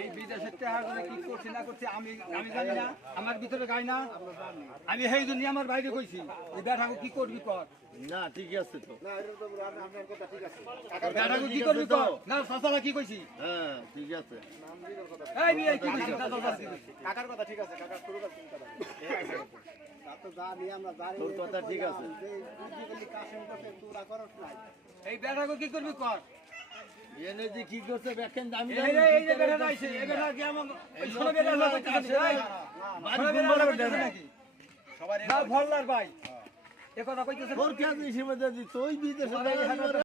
এই বিদেশের টাকাগুলো কি করছে না করছে আমি জানি না, আমার ভিতরে গাই না। আমি সেই জন্য আমার বাইরে কইছি এই বেটাকে কি করবি কর। না ঠিক আছে তো, বেটাকে কি করবি কর না। সাসালা কি কইছি? হ্যাঁ ঠিক আছে। এই নিয়ে কি কইছি? কাকার কথা ঠিক আছে, কাকার শুরু কর চিন্তা নাই। তোর কথা ঠিক আছে। এই বেটাকে কি করবি কর। এনে যে কি করছে দেখেন, আমি এই যে বেটা আইছে, এই বেটা কি আমার ওই ছোট বেটা লোক কইতাছে নাকি? সবার না ভল্লার ভাই এ কথা কইতেছে। তোর কি আছে সীমা দিদি, তুই বিদেশে